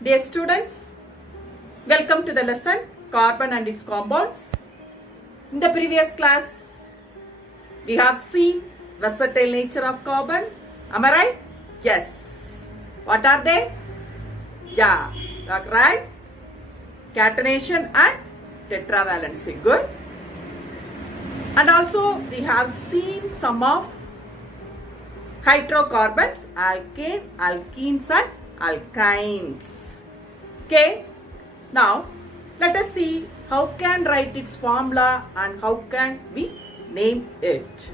Dear students, welcome to the lesson Carbon and its Compounds. In the previous class, we have seen versatile nature of carbon. Am I right? Yes. What are they? Yeah, that's right. Catenation and tetravalency. Good. And also we have seen some of hydrocarbons, alkane, alkenes and alkynes. Okay, now let us see how can write its formula and how can we name it.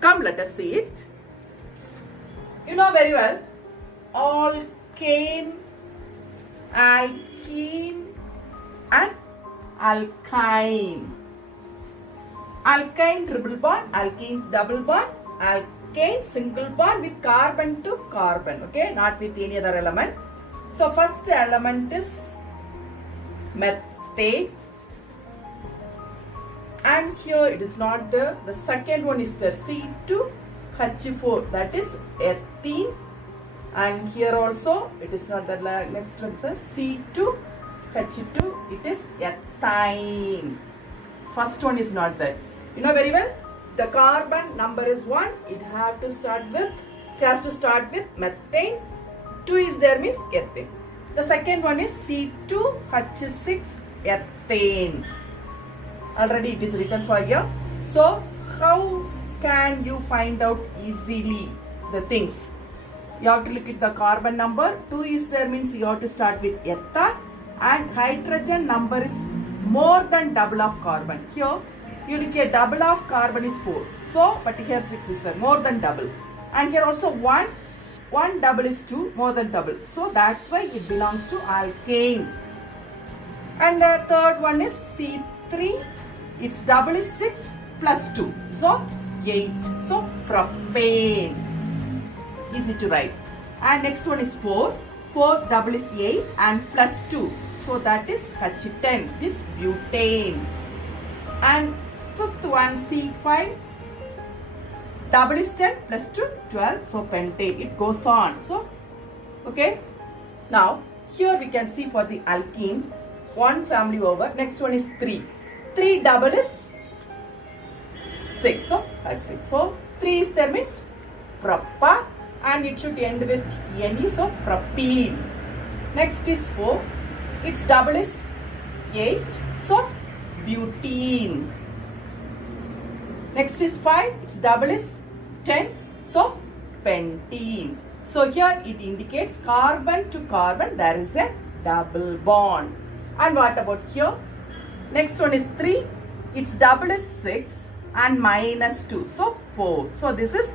Come, let us see it. You know very well, alkane, alkene and alkyne. Alkyne triple bond, alkene double bond, alkane single bond with carbon to carbon, okay, not with any other element. So first element is methane, and here it is not there. The second one is the C2H4, that is ethene, and here also it is not the next one is C2H2, it is ethine. First one is not there. You know very well, the carbon number is 1, it has to start with methane. 2 is there means ethane. The second one is C2H6 ethane. Already it is written for you. So how can you find out easily the things? You have to look at the carbon number. 2 is there means you have to start with ether, and hydrogen number is more than double of carbon. Here you look at double of carbon is 4. So but here 6 is there, more than double. And here also 1 double is 2, more than double. So that's why it belongs to alkane. And the third one is C3. Its double is 6 plus 2. So 8. So propane. Easy to write. And next one is 4. 4 double is 8 and plus 2. So that is H10. This butane. And fifth one C5. Double is 10 plus 2, 12. So pentane. It goes on. So, okay. Now, here we can see for the alkene, one family over. Next one is 3. 3 double is 6. So, 6. So, 3 is there means propa. And it should end with ene. So, propene. Next is 4. Its double is 8. So, butene. Next is 5. Its double is 10. So, pentene. So, here it indicates carbon to carbon there is a double bond. And what about here? Next one is 3. Its double is 6 and minus 2. So, 4. So, this is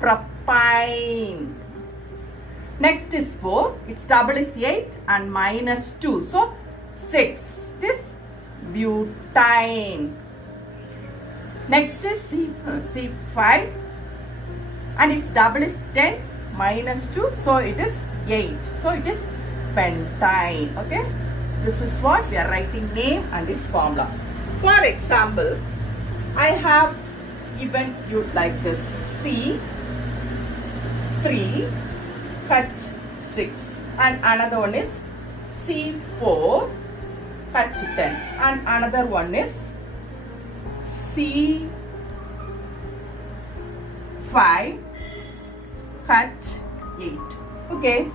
propyne. Next is 4. Its double is 8 and minus 2. So, 6. It is butane. Next is C5 and its double is 10 minus 2. So, it is 8. So, it is pentyne. Okay. This is what we are writing name and its formula. For example, I have given you like this C3H6 and another one is C4H10 and another one is C5H8. Okay.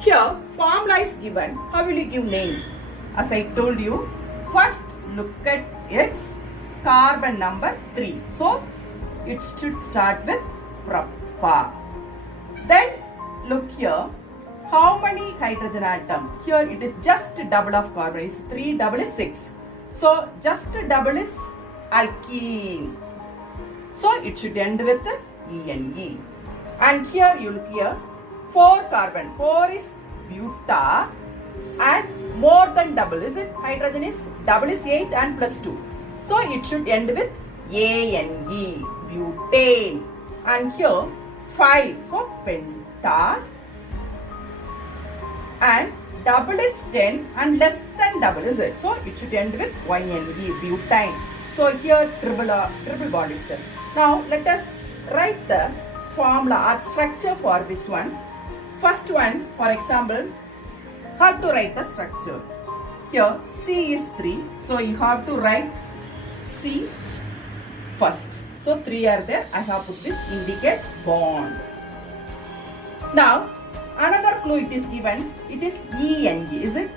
Here formula is given. How will you give name? As I told you, first look at its carbon number 3. So it should start with propa. Then look here. How many hydrogen atom? Here it is just double of carbon. It's 3 double is 6. So just double is alkene. So it should end with ene. And here you look here. 4 carbon. 4 is buta and more than double. Is it? Hydrogen is double is 8 and plus 2. So it should end with ane. Butane. And here 5. So penta. And double is 10 and less than double, is it? So it should end with yne. Butane. So here triple bond is there. Now let us write the formula or structure for this one. First one, for example, How to write the structure? Here C is 3, so you have to write C first. So 3 are there. I have put this indicate bond. Now another clue it is given. It is ENE, is it?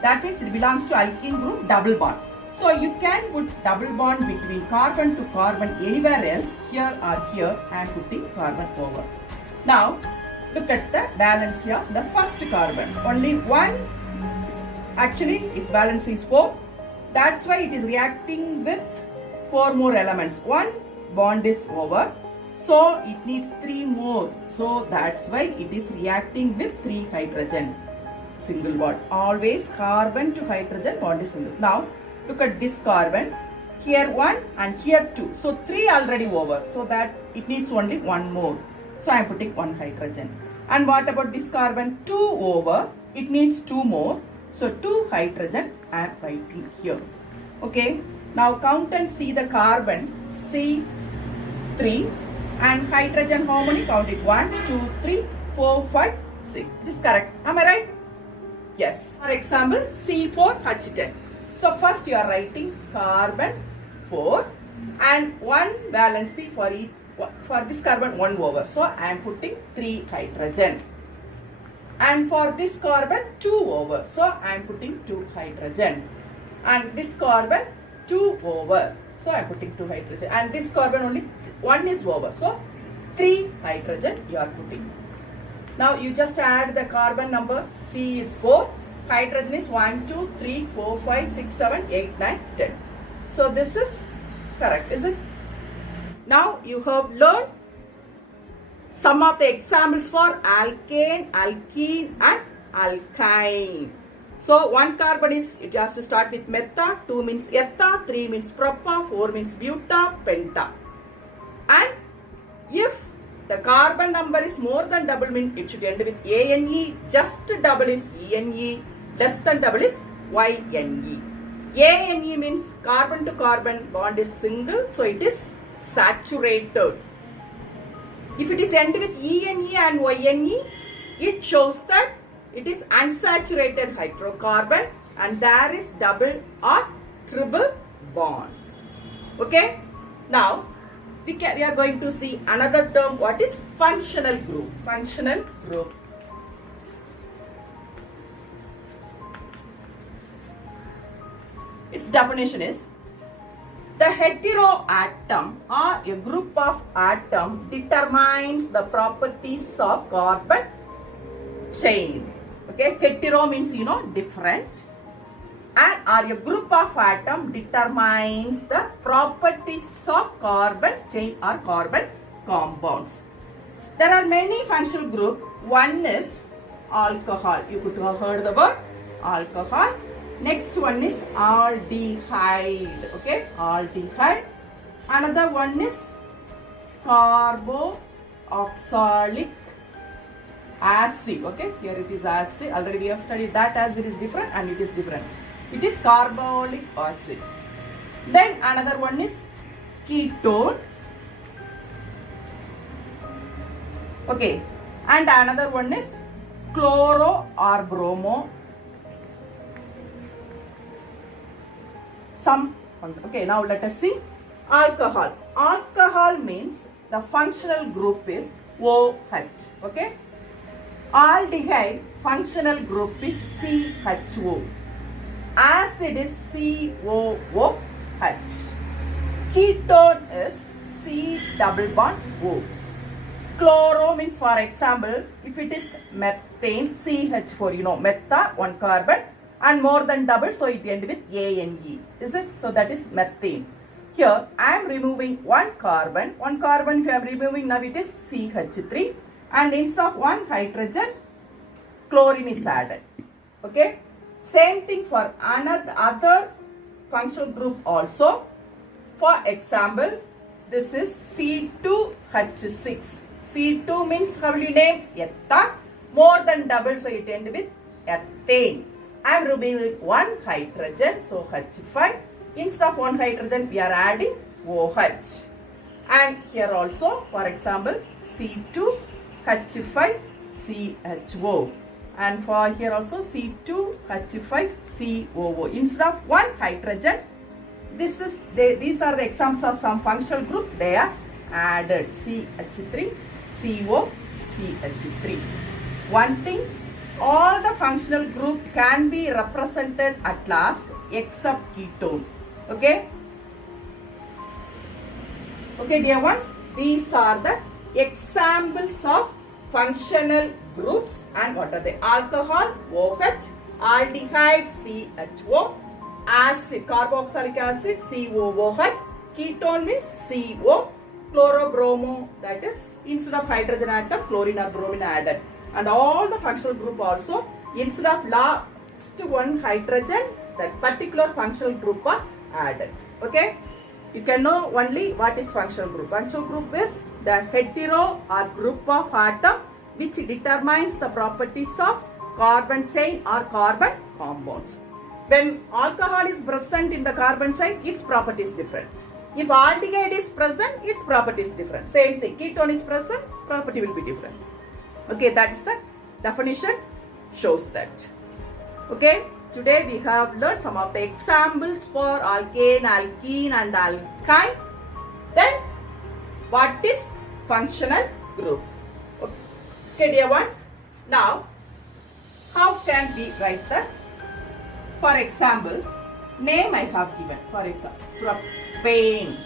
That means it belongs to alkene group double bond. So you can put double bond between carbon to carbon anywhere else. Here or here I am putting carbon over. Now look at the valency of the first carbon. Only one. Actually its valency is 4. That's why it is reacting with 4 more elements. One bond is over. So it needs 3 more. So that's why it is reacting with 3 hydrogen. Single bond. Always carbon to hydrogen bond is single. Now look at this carbon. Here 1 and here 2. So 3 already over. So that it needs only 1 more. So I am putting 1 hydrogen. And what about this carbon? 2 over. It needs 2 more. So 2 hydrogen I am writing here. Okay. Now count and see the carbon. C3 and hydrogen how many? Count it. 1, 2, 3, 4, 5, 6. This is correct. Am I right? Yes. For example, C4H10. So first you are writing carbon 4 and 1 valency for each. For this carbon 1 over. So I am putting 3 hydrogen. And for this carbon 2 over. So I am putting 2 hydrogen. And this carbon 2 over. So I am putting 2 hydrogen. And this carbon only 1 is over. So 3 hydrogen you are putting. Now you just add the carbon number. C is 4. Hydrogen is 1, 2, 3, 4, 5, 6, 7, 8, 9, 10. So this is correct, is it? Now you have learned some of the examples for alkane, alkene and alkyne. So one carbon is, it has to start with meta, 2 means etta, 3 means propa, 4 means buta, penta. And if the carbon number is more than double, means it should end with ANE, just double is ENE, less than double is YNE. ANE means carbon to carbon bond is single, so it is saturated. If it is end with ENE and YNE, it shows that it is unsaturated hydrocarbon and there is double or triple bond. Okay. Now we are going to see another term. What is functional group? Functional group. Its definition is the heteroatom or a group of atom determines the properties of carbon chain. Okay, hetero means different, and or a group of atom determines the properties of carbon chain or carbon compounds. There are many functional groups. One is alcohol. You could have heard the word alcohol. Next one is aldehyde. Okay, aldehyde. Another one is carboxylic acid. Okay, here it is acid. Already we have studied that acid is different and it is different. It is carbolic acid. Then another one is ketone. Okay, and another one is chloro or bromo. Okay, now let us see alcohol. Alcohol means the functional group is OH. Okay. Aldehyde functional group is CHO. Acid is COOH. Ketone is C double bond O. Chloro means, for example, if it is methane, CH4, meta, 1 carbon. And more than double, so it ends with ANE. Is it? So that is methane. Here I am removing 1 carbon. 1 carbon if I am removing, now it is CH3. And instead of 1 hydrogen, chlorine is added. Okay. Same thing for other functional group also. For example, this is C2H6. C2 means how will you name? Etta. More than double, so it ends with ethane. I am removing 1 hydrogen, so H5. Instead of 1 hydrogen, we are adding OH. And here also, for example, C2H5CHO. and for here also C2H5COO. Instead of one hydrogen, these are the examples of some functional group. They are added. CH3, CO, CH3. One thing, all the functional group can be represented at last except ketone. Okay? Okay, dear ones, these are the examples of functional groups. And what are they? Alcohol, OH, aldehyde, CHO, acid, carboxylic acid, COOH, ketone means CO, chlorobromo, that is instead of hydrogen atom, chlorine or bromine added. And all the functional group also, instead of last one hydrogen, that particular functional group are added. Okay? You can know only what is functional group. Functional group is the hetero or group of atom which determines the properties of carbon chain or carbon compounds. When alcohol is present in the carbon chain, its property is different. If aldehyde is present, its property is different. Same thing. Ketone is present, property will be different. Okay, that's the definition, shows that. Okay, today we have learned some of the examples for alkane, alkene and alkyne. Then, what is functional group? Okay, dear ones. Now, how can we write that? For example, name I have given. For example, propane.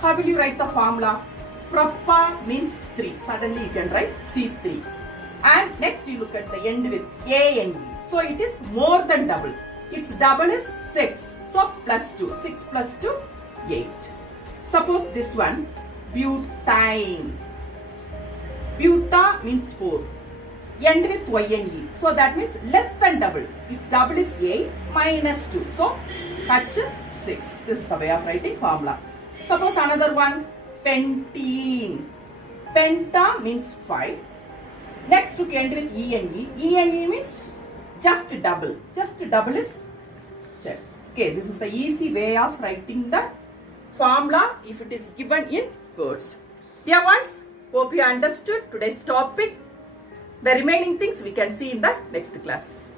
How will you write the formula? Propa means 3. Suddenly you can write C3. And next you look at the end with A and E. So it is more than double. Its double is 6. So plus 2. 6 plus 2, 8. Suppose this one, butane. Buta means 4. End with Y and E. So that means less than double. Its double is 8 minus 2. So H 6. This is the way of writing formula. Suppose another one, pentene. Penta means 5. Next to end with E and E. E and E means just double. Just double is 10. Okay, this is the easy way of writing the formula if it is given in words. Dear ones, hope you understood today's topic. The remaining things we can see in the next class.